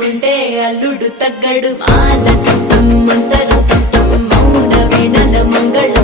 చేసుకుంటే అల్లుడు తగ్గడు మాల చుట్టం మంతర చుట్టం మౌన వీణల మంగళ